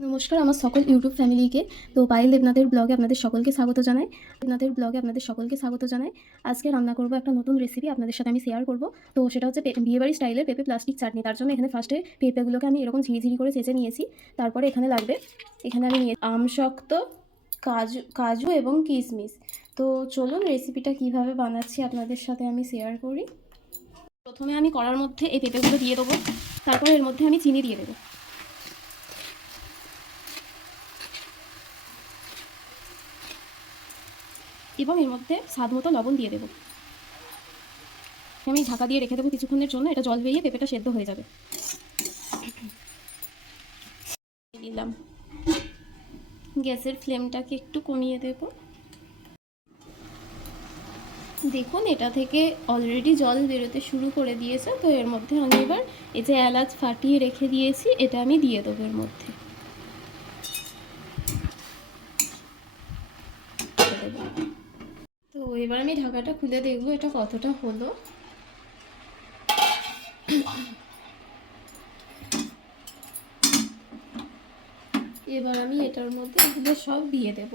নমস্কার আমার সকল ইউটিউব ফ্যামিলিকে। তো পায়েল দেবনাথের ব্লগে আপনাদের সকলকে স্বাগত জানাই। আজকে রান্না করব একটা নতুন রেসিপি, আপনাদের সাথে আমি শেয়ার করব। তো সেটা হচ্ছে বিয়েবাড়ি স্টাইলের পেঁপে প্লাস্টিক চাটনি। তার জন্য এখানে ফার্স্টে পেঁপেগুলোকে আমি এরকম ঝিরিঝিরি করে চেঁচে নিয়েছি। তারপরে এখানে লাগবে, এখানে আমি নিয়ে আমশক্ত, কাজু কাজু এবং কিশমিশ। তো চলুন রেসিপিটা কিভাবে বানাচ্ছি আপনাদের সাথে আমি শেয়ার করি। প্রথমে আমি কড়ার মধ্যে এই পেঁপেগুলো দিয়ে দেবো, তারপরে এর মধ্যে আমি চিনি দিয়ে দেবো এবং এর মধ্যে স্বাদ মতো লবণ দিয়ে দেবো। আমি ঢাকা দিয়ে রেখে দেবো কিছুক্ষণের জন্য, এটা জল বেরিয়ে পেঁপেটা সেদ্ধ হয়ে যাবে। দিলাম, গ্যাসের ফ্লেমটাকে একটু কমিয়ে দেব। দেখুন এটা থেকে অলরেডি জল বেরোতে শুরু করে দিয়েছে। তো এর মধ্যে আমি এবার এই যে এলাচ ফাটিয়ে রেখে দিয়েছি এটা আমি দিয়ে দেবো এর মধ্যে। তো এবার আমি ঢাকাটা খুলে দেখবো এটা কতটা হলো। এবার আমি এটার মধ্যে এগুলো সব দিয়ে দেব।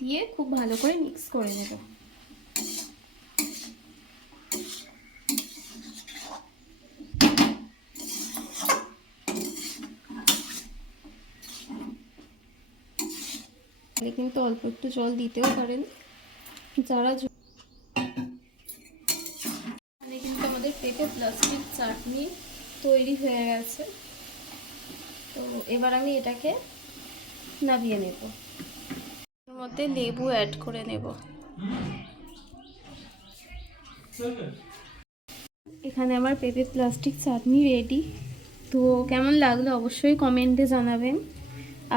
দিয়ে খুব ভালো করে মিক্স করে নেব। কিন্তু অল্প একটু জল দিতেও পারেন যারা। কিন্তু আমাদের পেঁপে প্লাস্টিক চাটনি তৈরি হয়ে গেছে। তো এবার আমি এটাকে নামিয়ে নেব, এর মধ্যে লেবু অ্যাড করে নেব। এখানে আমার পেঁপে প্লাস্টিক চাটনি রেডি। তো কেমন লাগলো অবশ্যই কমেন্টে জানাবেন।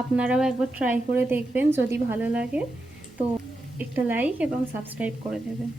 আপনারাও একবার ট্রাই করে দেখবেন, যদি ভালো লাগে তো একটা লাইক এবং সাবস্ক্রাইব করে দেবেন।